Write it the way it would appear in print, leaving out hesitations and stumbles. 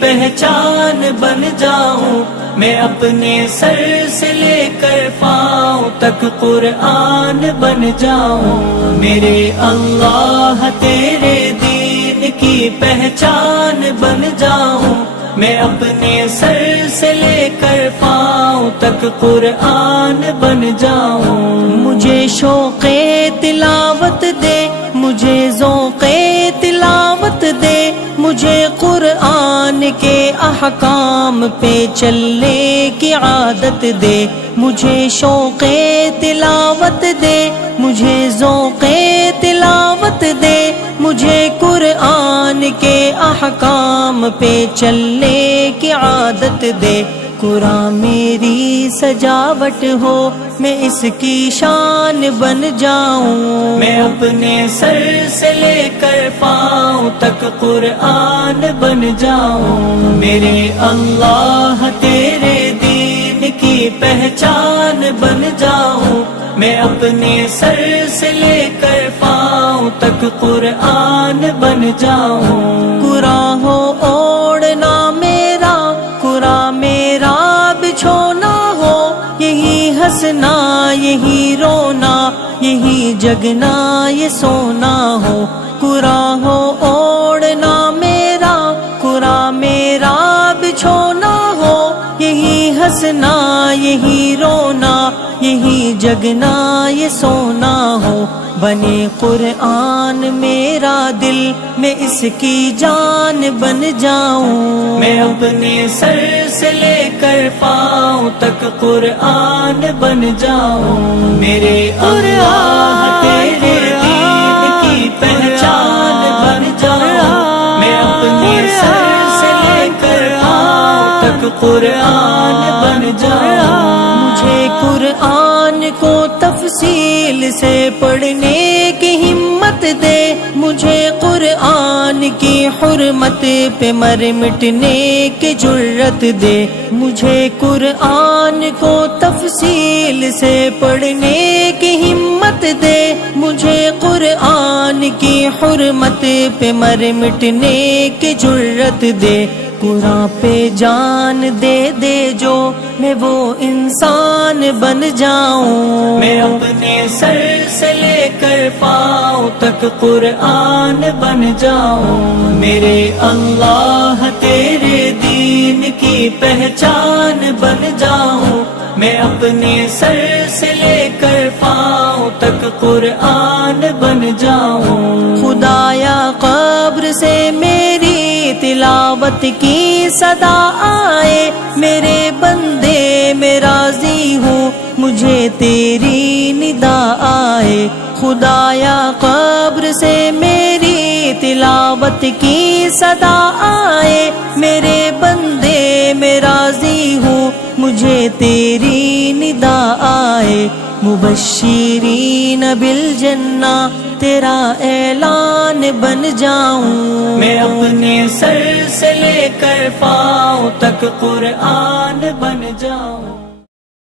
پہچان بن جاؤں، میں اپنے سر سے لے کر پاؤں تک قرآن بن جاؤں، میرے اللہ تیرے دین کی پہچان بن جاؤں، میں اپنے سر سے لے کر پاؤں تک قرآن بن جاؤں، مجھے شوق تلاوت دے، مجھے ذوق تلاوت دے، مجھے قرآن کے احکام پہ چلنے کی عادت دے، مجھے شوق تلاوت دے، مجھے ذوق تلاوت دے، مجھے قرآن کے احکام پہ چلنے کی عادت دے، قرآن میری سجاوٹ ہو، میں اس کی شان بن جاؤں، میں اپنے سر سے لے کر پاؤں تک قرآن بن جاؤں، میرے اللہ تیرے دین کی پہچان بن جاؤں، میں اپنے سر سے لے کر پاؤں تک قرآن بن جاؤں، قرآن ہو اوڑھنا میرا، قرآن میرا بچھونا ہو، یہی ہنسنا یہی رونا، یہی جگنا یہ سونا ہو، قرآن ہو اوڑھنا میرا، قرآن میرا بچھونا ہو، یہی ہنسنا یہی رونا، یہی جگنا یہ سونا ہو، بنے قرآن میرا دل، میں اس کی جان بن جاؤں، میں اپنے سر سے لے کر پاؤں تک قرآن بن جاؤں، میرے اللہ تیرے دین کی پہچان بن جاؤں، میں اپنے سر سے لے کر پاؤں تک قرآن بن جاؤں، مجھے قرآن کو تفصیل سے پڑھنے کی ہمت دے، مجھے قرآن کی حرمت پہ مر مٹنے کی جرت دے، مجھے قرآن کو تفصیل سے پڑھنے کی ہمت دے، مجھے قرآن کی حرمت پہ مر مٹنے کی جرت دے، قرآن پہ جان دے دے جو، میں وہ انسان بن جاؤں، میں اپنے سر سے لے کر پاؤں تک قرآن بن جاؤں، میرے اللہ تیرے دین کی پہچان بن جاؤں، میں اپنے سر سے لے کر پاؤں تک قرآن بن جاؤں، خدایا قبر سے میری تلاوت کی صدا آئے، میرے بندے میں راضی ہوں، مجھے تیری ندا آئے، خدایا قبر سے میری تلاوت کی صدا آئے، میرے بندے میں راضی ہوں، مجھے تیری ندا آئے، مبشرین بالجنہ تیرا اعلان بن جاؤں، میں اپنے سر سے لے کر پاؤں تک قرآن بن جاؤں۔